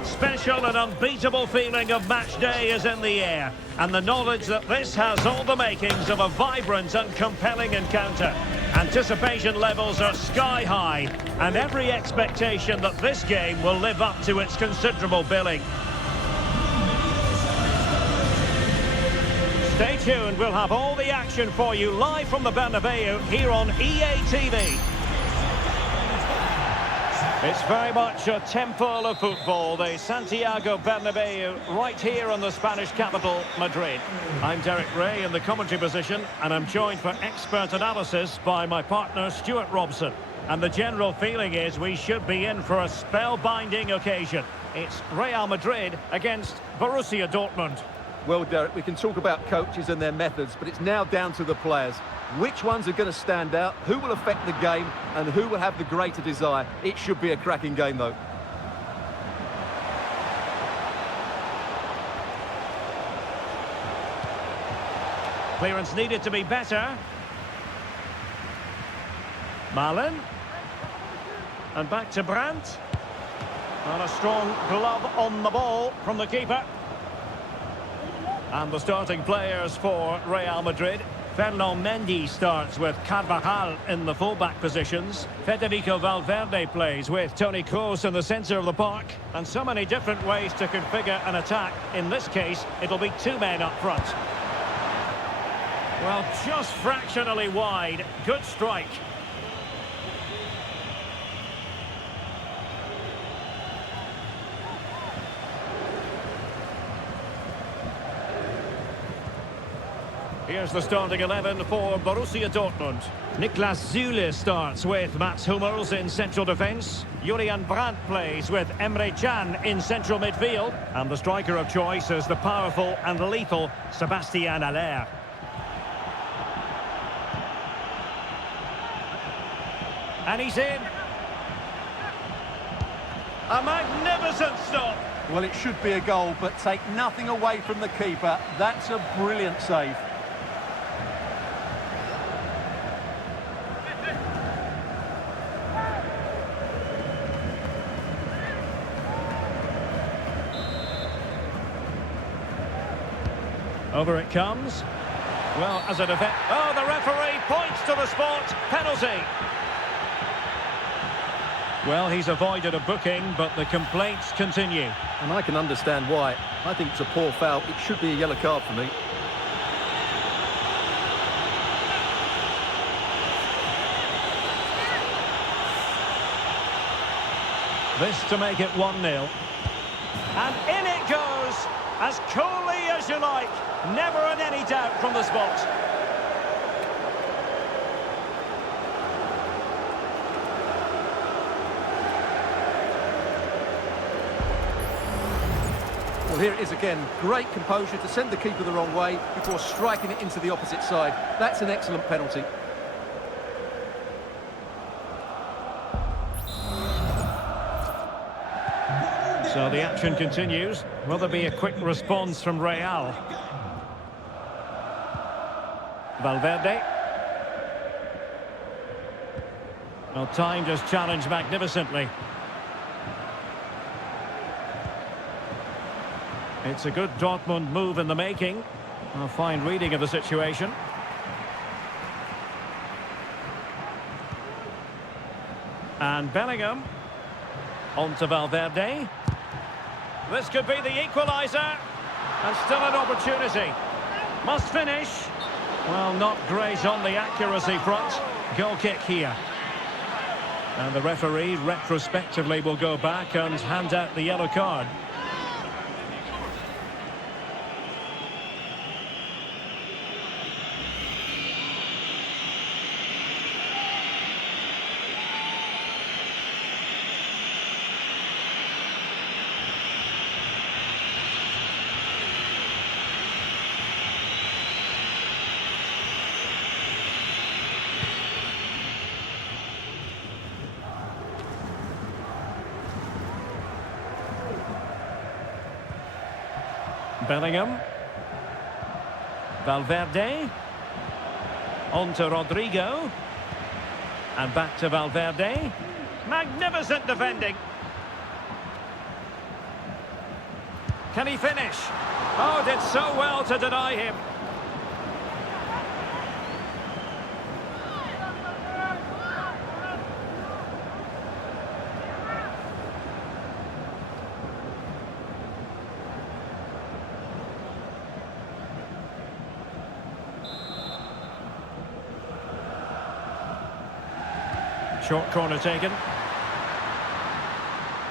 That special and unbeatable feeling of match day is in the air, and the knowledge that this has all the makings of a vibrant and compelling encounter. Anticipation levels are sky high, and every expectation that this game will live up to its considerable billing. Stay tuned, we'll have all the action for you live from the Bernabeu here on EA TV. It's very much a temple of football, the Santiago Bernabeu, right here in the Spanish capital, Madrid. I'm Derek Ray in the commentary position, and I'm joined for expert analysis by my partner, Stuart Robson. And the general feeling is we should be in for a spellbinding occasion. It's Real Madrid against Borussia Dortmund. Well, Derek, we can talk about coaches and their methods, but it's now down to the players. Which ones are going to stand out, who will affect the game, and who will have the greater desire? It should be a cracking game, though. Clearance needed to be better. Malin. And back to Brandt. And a strong glove on the ball from the keeper. And the starting players for Real Madrid. Ferland Mendy starts with Carvajal in the fullback positions. Federico Valverde plays with Toni Kroos in the centre of the park. And so many different ways to configure an attack. In this case, it'll be two men up front. Well, just fractionally wide. Good strike. Here's the starting 11 for Borussia Dortmund. Niklas Süle starts with Mats Hummels in central defence. Julian Brandt plays with Emre Can in central midfield. And the striker of choice is the powerful and lethal Sebastian Haller. And he's in. A magnificent stop. Well, it should be a goal, but take nothing away from the keeper. That's a brilliant save. Over it comes. Well, as a defence... Oh, the referee points to the spot. Penalty. Well, he's avoided a booking, but the complaints continue. And I can understand why. I think it's a poor foul. It should be a yellow card for me. This to make it 1-0. And in it goes, as coolly as you like. Never in any doubt from the spot. Well, here it is again. Great composure to send the keeper the wrong way before striking it into the opposite side. That's an excellent penalty. So the action continues. Will there be a quick response from Real? Valverde. Well, timed his challenge magnificently. It's a good Dortmund move in the making. A fine reading of the situation. And Bellingham. On to Valverde. This could be the equaliser. And still an opportunity. Must finish. Well, not great on the accuracy front. Goal kick here. And the referee retrospectively will go back and hand out the yellow card. Bellingham. Valverde. On to Rodrigo. And back to Valverde. Magnificent defending. Can he finish? Oh, did so well to deny him. Short corner taken.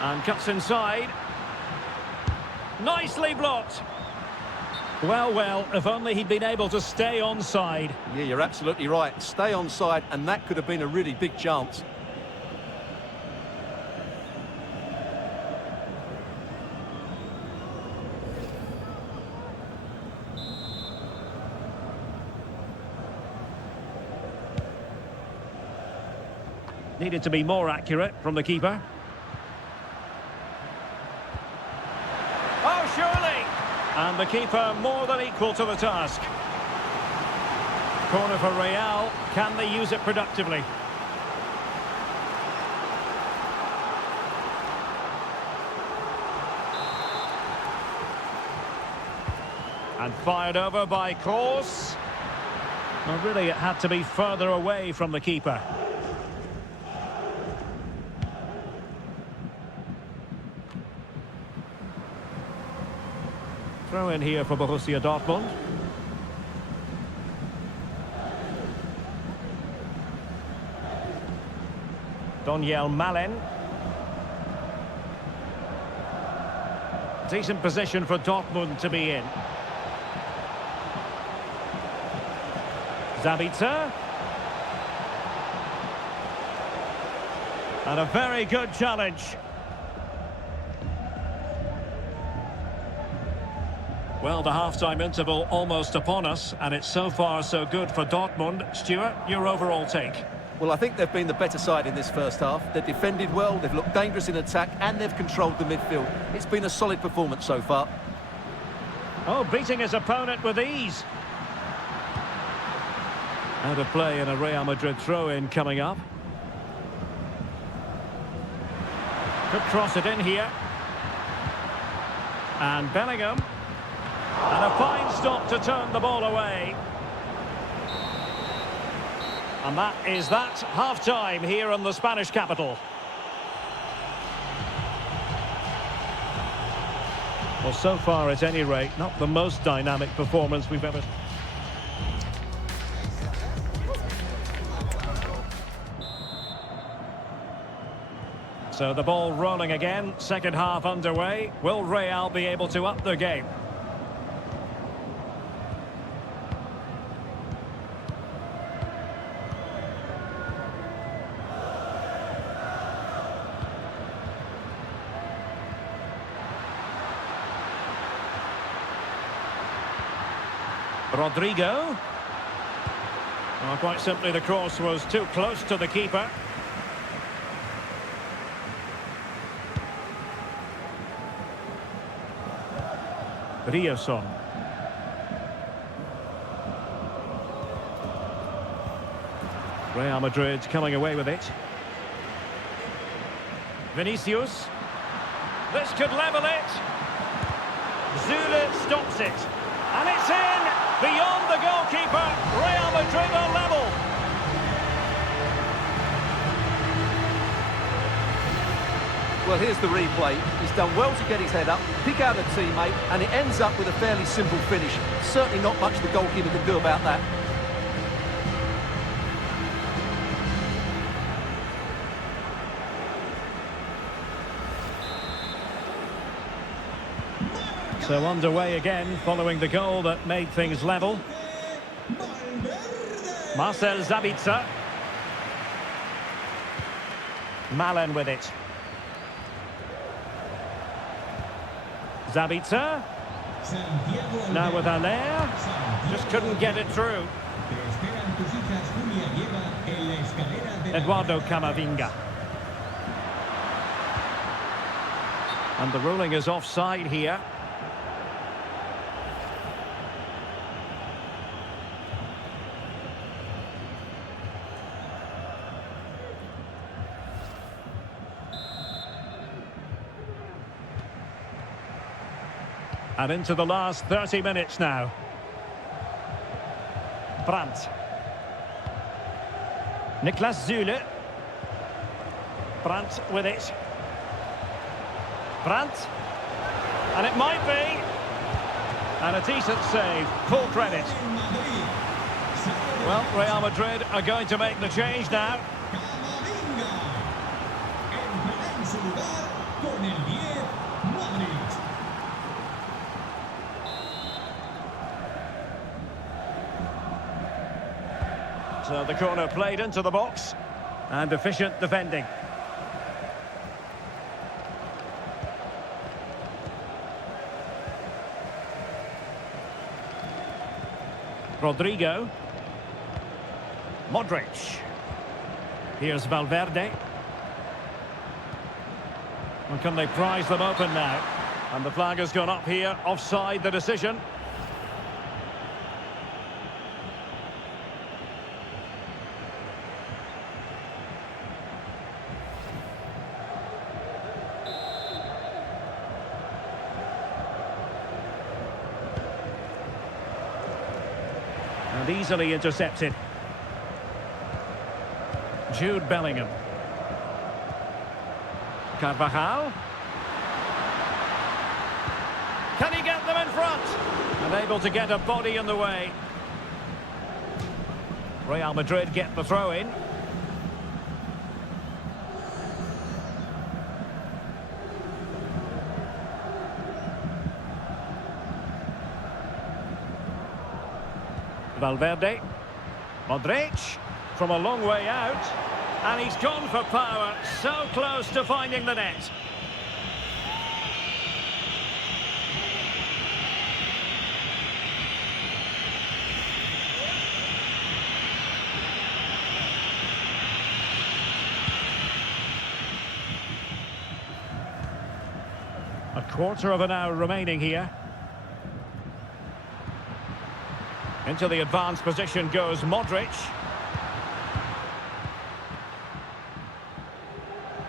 And cuts inside. Nicely blocked. Well, if only he'd been able to stay onside. Yeah, you're absolutely right. Stay onside, and that could have been a really big chance. Needed to be more accurate from the keeper. Oh, surely! And the keeper more than equal to the task. Corner for Real. Can they use it productively? And fired over by Kroos. Well, really, it had to be further away from the keeper. Throw in here for Borussia Dortmund. Daniel Malen. Decent position for Dortmund to be in. Zabitzer. And a very good challenge. Well, the half-time interval almost upon us, and it's so far so good for Dortmund. Stuart, your overall take? Well, I think they've been the better side in this first half. They've defended well, they've looked dangerous in attack, and they've controlled the midfield. It's been a solid performance so far. Oh, beating his opponent with ease. Out of play in a Real Madrid throw-in coming up. Could cross it in here. And Bellingham. And a fine stop to turn the ball away. And that is that. Half-time here in the Spanish capital. Well, so far, at any rate, not the most dynamic performance we've ever... So the ball rolling again, second half underway. Will Real be able to up their game? Rodrigo. Well, quite simply, the cross was too close to the keeper. Rioson. Real Madrid coming away with it. Vinicius. This could level it. Zule stops it. And it's in! Beyond the goalkeeper, Real Madrid are level. Well, here's the replay. He's done well to get his head up, pick out a teammate, and it ends up with a fairly simple finish. Certainly not much the goalkeeper can do about that. So underway again, following the goal that made things level. Marcel Zabitzer. Malen with it. Zabitzer. Now with Allaire. Just couldn't get it through. Eduardo Camavinga. And the ruling is offside here. And into the last 30 minutes now. Brandt. Niklas Süle. Brandt with it. Brandt. And it might be. And a decent save. Full credit. Well, Real Madrid are going to make the change now. So the corner played into the box. And efficient defending. Rodrigo. Modric. Here's Valverde. And can they prize them open now? And the flag has gone up here, offside the decision. And easily intercepted. Jude Bellingham. Carvajal. Can he get them in front? Unable to get a body in the way. Real Madrid get the throw in. Valverde. Modric from a long way out. And he's gone for power, so close to finding the net. A quarter of an hour remaining here. Into the advanced position goes Modric.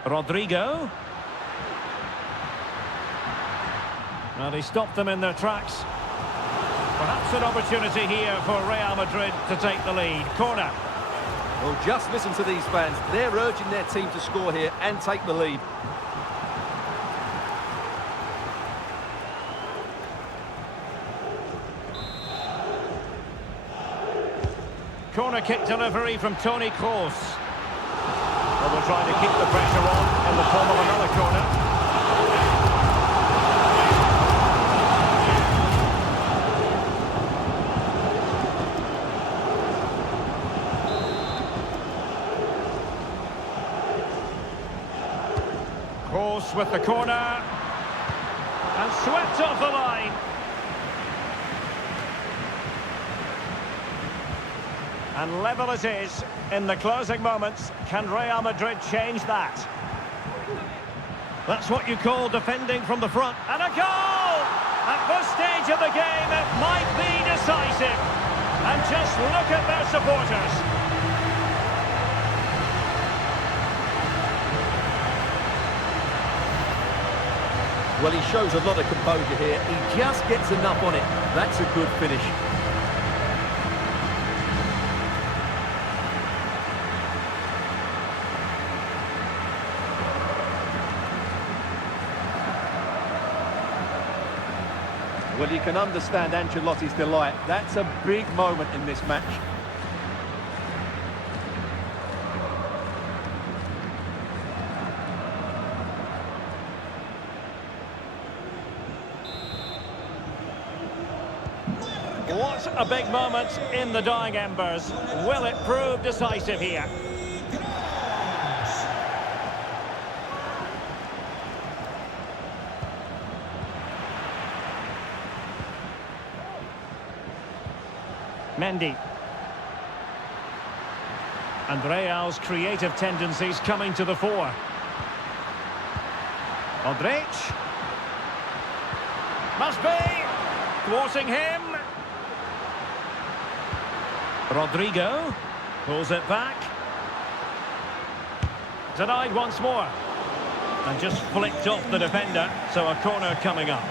Rodrigo. Well, he stopped them in their tracks. Perhaps an opportunity here for Real Madrid to take the lead. Corner. Well, just listen to these fans. They're urging their team to score here and take the lead. Corner kick delivery from Toni Kroos. Well, they're trying to keep the pressure on in the form of another corner. Kroos with the corner. And swept off the line. And level it is in the closing moments. Can Real Madrid change that? That's what you call defending from the front. And a goal! At this stage of the game, it might be decisive. And just look at their supporters. Well, he shows a lot of composure here. He just gets enough on it. That's a good finish. Well, you can understand Ancelotti's delight. That's a big moment in this match. What a big moment in the dying embers. Will it prove decisive here? Mendy. And Real's creative tendencies coming to the fore. Modric. Must be. Thwarting him. Rodrigo. Pulls it back. Denied once more. And just flicked off the defender. So a corner coming up.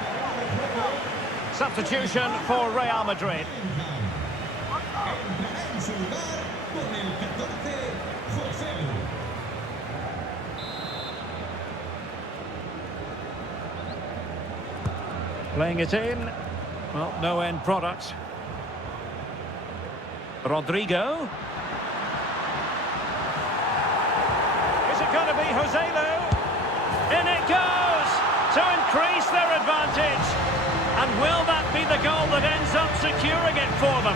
substitution for Real Madrid. Playing it in. Well, no end product. Rodrigo. Is it going to be Joselu? In it goes to increase their advantage. And will that be the goal that ends up securing it for them?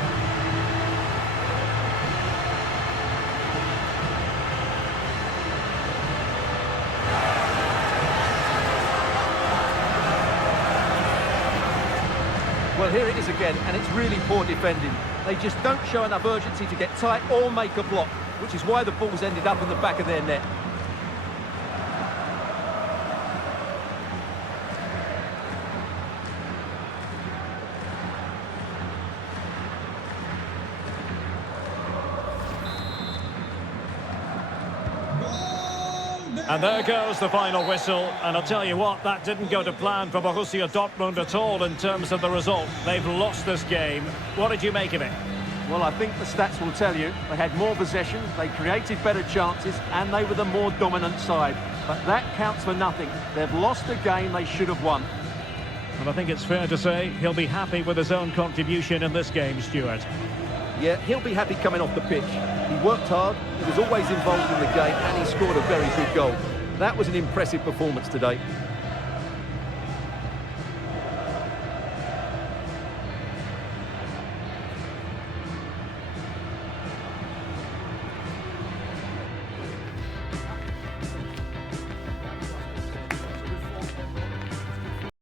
Well, here it is again, and it's really poor defending. They just don't show enough urgency to get tight or make a block, which is why the ball's ended up in the back of their net. And there goes the final whistle, and I'll tell you what, that didn't go to plan for Borussia Dortmund at all in terms of the result. They've lost this game. What did you make of it? Well, I think the stats will tell you they had more possession, they created better chances, and they were the more dominant side. But that counts for nothing. They've lost a game they should have won. And I think it's fair to say he'll be happy with his own contribution in this game, Stuart. Yeah, he'll be happy coming off the pitch. He worked hard, he was always involved in the game, and he scored a very good goal. That was an impressive performance today.